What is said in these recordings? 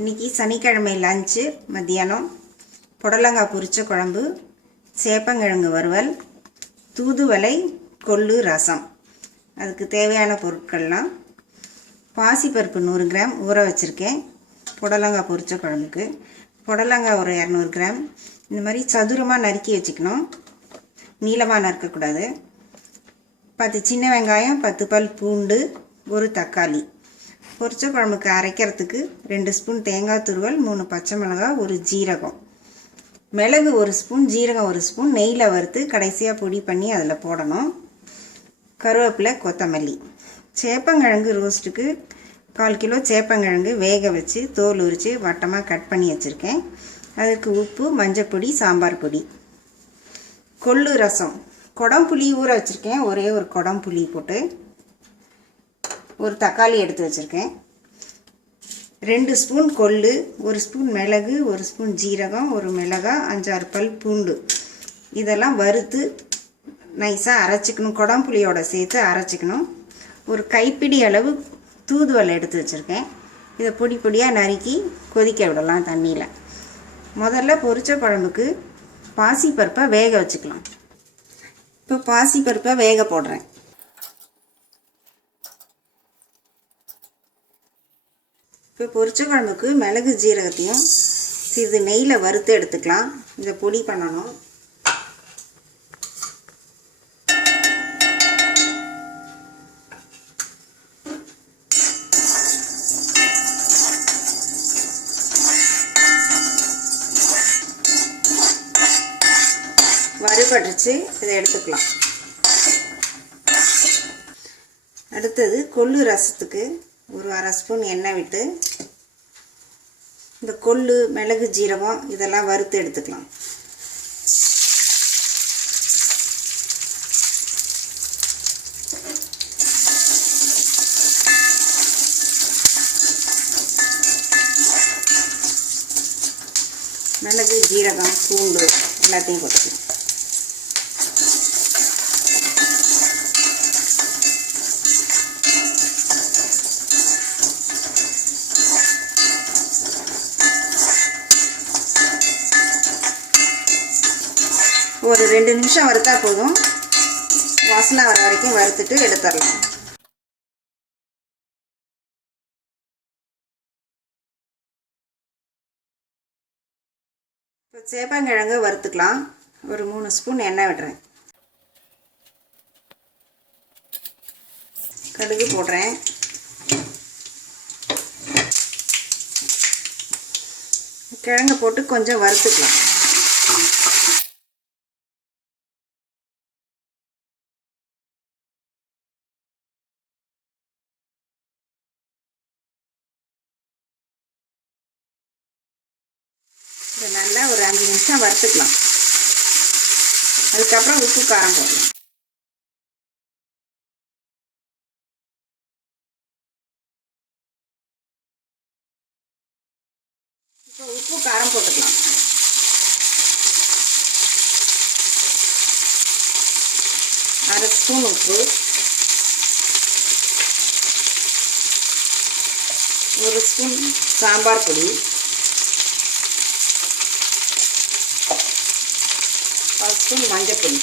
இன்றைக்கி சனிக்கிழமை லஞ்சு மத்தியானம் புடலங்காய் பொரிச்ச குழம்பு, சேப்பங்கிழங்கு வறுவல், தூதுவளை கொள்ளு ரசம். அதுக்கு தேவையான பொருட்கள்லாம் பாசிப்பருப்பு 100 கிராம் ஊற வச்சுருக்கேன். புடலங்காய் பொரிச்ச குழம்புக்கு புடலங்காய் ஒரு 200 கிராம். இந்த மாதிரி சதுரமாக நறுக்கி வச்சுக்கணும், நீளமாக நறுக்கக்கூடாது. 10 சின்ன வெங்காயம், 10 பல் பூண்டு, ஒரு தக்காளி. பொரிச்ச குழம்புக்கு அரைக்கிறதுக்கு 2 ஸ்பூன் தேங்காய் துருவல், 3 பச்சை மிளகாய், ஒரு ஜீரகம், மிளகு 1 ஸ்பூன், ஜீரகம் 1 ஸ்பூன், நெய்யில் வறுத்து கடைசியாக பொடி பண்ணி அதில் போடணும். கருவேப்பிலை, கொத்தமல்லி. சேப்பங்கிழங்கு ரோஸ்ட்டுக்கு 1/4 கிலோ சேப்பங்கிழங்கு வேக வச்சு தோல் உரித்து வட்டமாக கட் பண்ணி வச்சுருக்கேன். அதுக்கு உப்பு, மஞ்சப்பொடி, சாம்பார் பொடி. கொள்ளு ரசம், குடம்புளி ஊற வச்சுருக்கேன். ஒரே ஒரு குடம்புளி போட்டு ஒரு தக்காளி எடுத்து வச்சுருக்கேன். 2 ஸ்பூன் கொள்ளு, 1 ஸ்பூன் மிளகு, 1 ஸ்பூன் ஜீரகம், ஒரு மிளகாய், 5-6 பல் பூண்டு. இதெல்லாம் வறுத்து நைஸாக அரைச்சிக்கணும், குடம்புளியோட சேர்த்து அரைச்சிக்கணும். ஒரு கைப்பிடி அளவு தூதுவளை எடுத்து வச்சுருக்கேன். இதை பொடி பொடியாக நறுக்கி கொதிக்க விடலாம் தண்ணியில். முதல்ல பொரிச்ச குழம்புக்கு பாசிப்பருப்பை வேக வச்சுக்கலாம். இப்போ பாசிப்பருப்பை வேக போடுறேன். இப்போ பொரிச்ச குழம்புக்கு மிளகு ஜீரகத்தையும் சிறிது நெய்யில் வறுத்து எடுத்துக்கலாம். இதை பொடி பண்ணணும். வறுபட்டுச்சு, இதை எடுத்துக்கலாம். அடுத்தது கொள்ளு ரசத்துக்கு ஒரு 1/2 ஸ்பூன் எண்ணெய் விட்டு இந்த கொள்ளு, மிளகு, ஜீரகம் இதெல்லாம் வறுத்து எடுத்துக்கலாம். மிளகு, ஜீரகம், பூண்டு எல்லாத்தையும் போட்டுக்கலாம். ஒரு 2 நிமிஷம் வறுத்தா போதும். வாசனை வர வரைக்கும் வறுத்துட்டு எடுத்துடலாம். இப்போ சேப்பங்கிழங்கு வறுத்துக்கலாம். ஒரு 3 ஸ்பூன் எண்ணெய் விடுறேன். கடுகு போடுறேன். கிழங்கு போட்டு கொஞ்சம் வறுத்துக்கலாம். இதை நல்லா ஒரு 5 நிமிஷம் வறுத்துக்கலாம். அதுக்கப்புறம் உப்பு, காரம் போடலாம். இப்போ உப்பு, காரம் போட்டுக்கலாம். அரை ஸ்பூன் உப்பு, 1 ஸ்பூன் சாம்பார் பொடி, 1 ஸ்பூன் மஞ்சப்பொடி.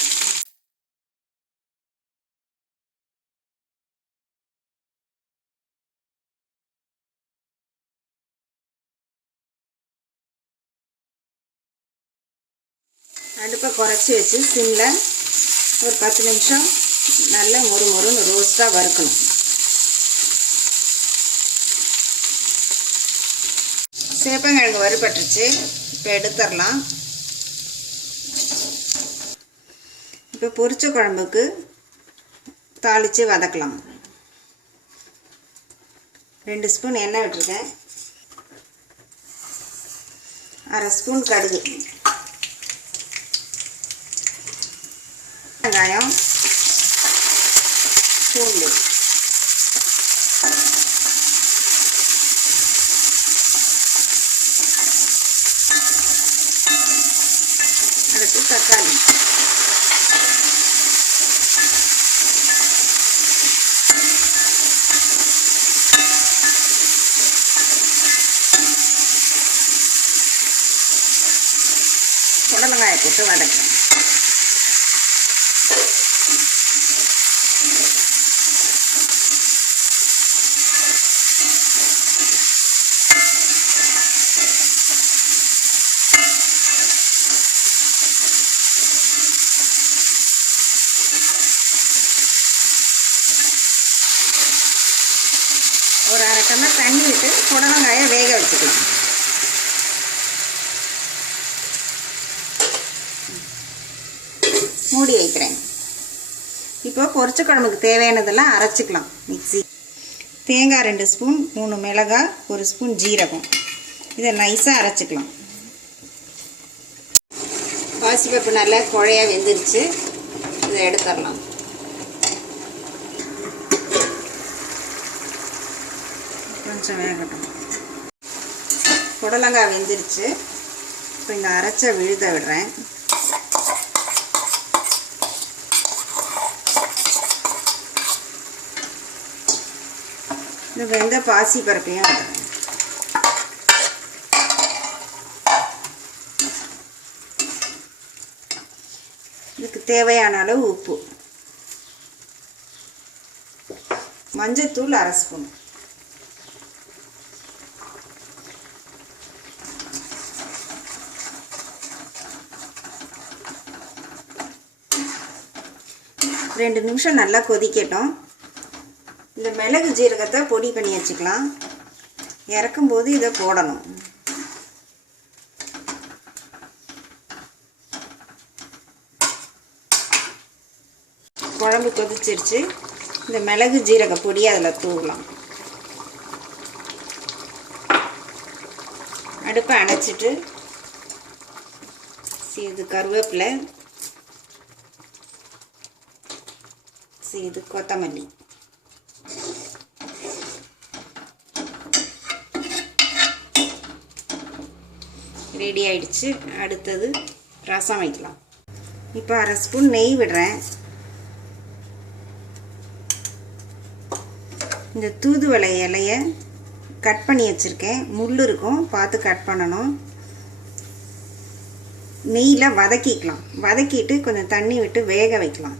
அடுப்பை குறைச்சி வச்சு சிம்மில் ஒரு 10 நிமிஷம் நல்லா மொறுமொறுன்னு ரோஸ்ட்டாக வறுக்கணும். சேப்பங்கிழங்கு வறுபட்டுருச்சு. இப்போ எடுத்துடலாம். இப்போ பொரிச்ச குழம்புக்கு தாளித்து வதக்கலாம். 2 ஸ்பூன் எண்ணெய் விட்டுருக்கேன். 1/2 ஸ்பூன் கடுகு, வெங்காயம், பூண்டு, அடுத்து தக்காளி, புடலங்காயை போட்டு வதக்கலாம். ஒரு அரை டம்ளர் தண்ணி விட்டு புடலங்காயை வேக வச்சுக்கலாம். மூடி வைக்கிறேன். இப்போ பொரிச்ச குழம்புக்கு தேவையானதெல்லாம் அரைச்சிக்கலாம். மிக்ஸி தேங்காய் 2 ஸ்பூன், 3 மிளகாய், 1 ஸ்பூன் ஜீரகம், இதை நைஸாக அரைச்சிக்கலாம். பாசிப்பருப்பு நல்லா குழையாக வெந்துருச்சு. இதை எடுத்துடலாம். கொஞ்சம் வேகட்டும். புடலங்காய் வெந்துருச்சு. இப்போ இந்த அரைச்ச விழுத விடுறேன். இந்த வெந்த பாசி பருப்பையும் விடுறேன். இதுக்கு தேவையான அளவு உப்பு, மஞ்சத்தூள் 1/2 ஸ்பூன், ரெண்டு நிமிஷம் நல்லா கொதிக்கட்டும். இந்த மிளகு ஜீரகத்தை பொடி பண்ணி வச்சுக்கலாம். இறக்கும்போது இதை போடணும். குழம்பு கொதிச்சிருச்சு. இந்த மிளகு ஜீரக பொடியை அதில் தூவலாம். அடுப்பை அணைச்சிட்டு சிறிது கருவேப்பிலை, சிறிது கொத்தமல்லி, ரெடி ஆயிடுச்சு. அடுத்தது ரசம் வைக்கலாம். இப்போ 1/2 ஸ்பூன் நெய் விடுறேன். இந்த தூதுவளை இலையை கட் பண்ணி வச்சுருக்கேன். முள் இருக்கும், பார்த்து கட் பண்ணணும். நெய்யில் வதக்கிக்கலாம். வதக்கிட்டு கொஞ்சம் தண்ணி விட்டு வேக வைக்கலாம்.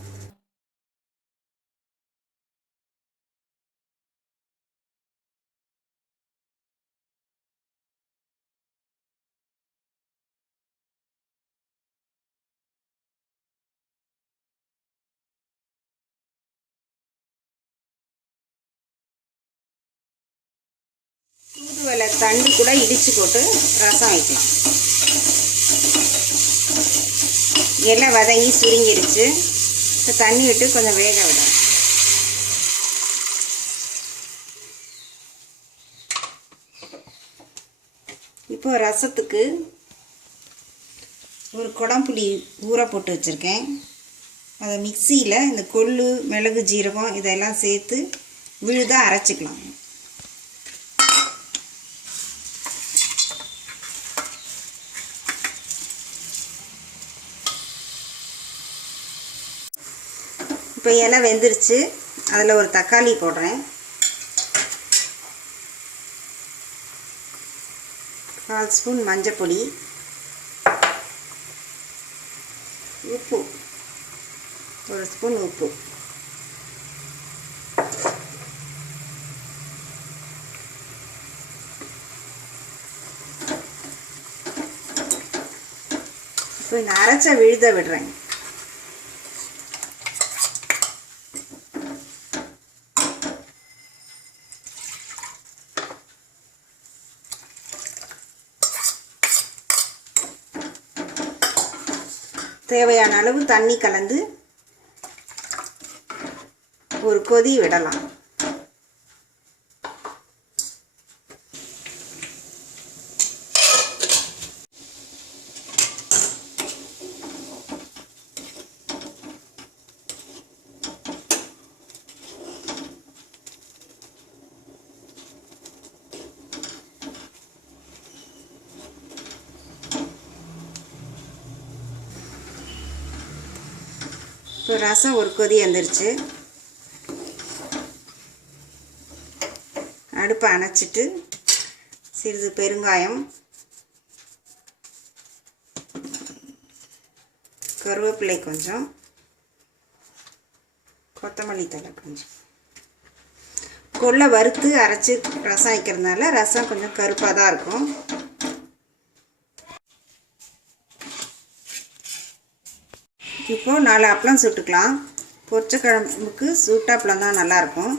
தூதுவளை தண்டு கூட இடித்து போட்டு ரசம் வைக்கலாம். எல்லாம் வதங்கி சுருங்கிருச்சு. இப்போ தண்ணி விட்டு கொஞ்சம் வேக விடும். இப்போ ரசத்துக்கு ஒரு குடம்புளி ஊற போட்டு வச்சுருக்கேன். அதை மிக்சியில் இந்த கொள்ளு, மிளகு, ஜீரகம் இதெல்லாம் சேர்த்து விழுதாக அரைச்சிக்கலாம். இப்போ இலை வெந்துருச்சு. அதில் ஒரு தக்காளி போடுறேன். 1/4 ஸ்பூன் மஞ்சப்பொடி, உப்பு 1 ஸ்பூன் உப்பு, இப்போ இந்த அரைச்ச விழுத விடுறேன். தேவையான அளவு தண்ணி கலந்து ஒரு கொதி விடலாம். இப்போ ரசம் ஒரு கொதி வந்துருச்சு. அடுப்பை அணைச்சிட்டு சிறிது பெருங்காயம், கருவேப்பிலை கொஞ்சம், கொத்தமல்லி தழை கொஞ்சம். கொள்ளை வறுத்து அரைச்சி ரசம் வைக்கிறதுனால ரசம் கொஞ்சம் கருப்பாக தான் இருக்கும். இப்போது 4 அப்பளம் சுட்டுக்கலாம். பொரிச்ச குழம்புக்கு சூட்டாப்பளம் தான் நல்லாயிருக்கும்.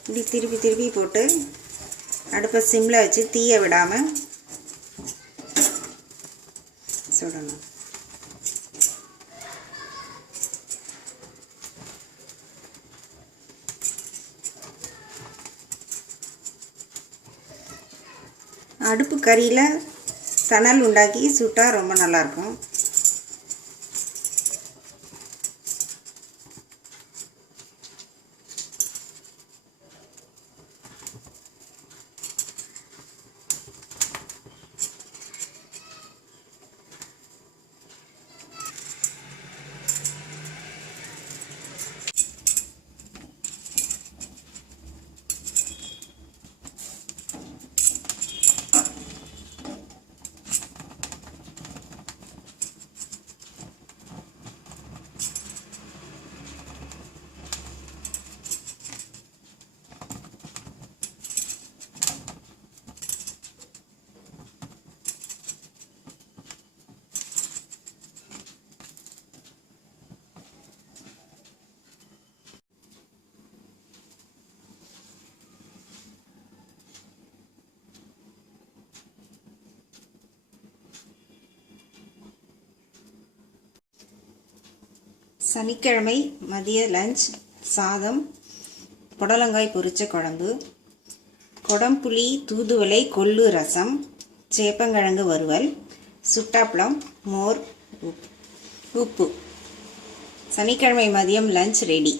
இப்படி திருப்பி திருப்பி போட்டு அடுப்பை சிம்மில் வச்சு தீய விடாமல் சுடணும். அடுப்பு கறியில் தணல் உண்டாக்கி சுட்டால் ரொம்ப நல்லாயிருக்கும். சனிக்கிழமை மதிய லஞ்ச் சாதம், புடலங்காய் பொரிச்ச குழம்பு, கொடம்புளி தூதுவளை கொள்ளு ரசம், சேப்பங்கிழங்கு வறுவல், சுட்டாப்பளம், மோர், உப்பு. சனிக்கிழமை மதியம் லஞ்ச் ரெடி.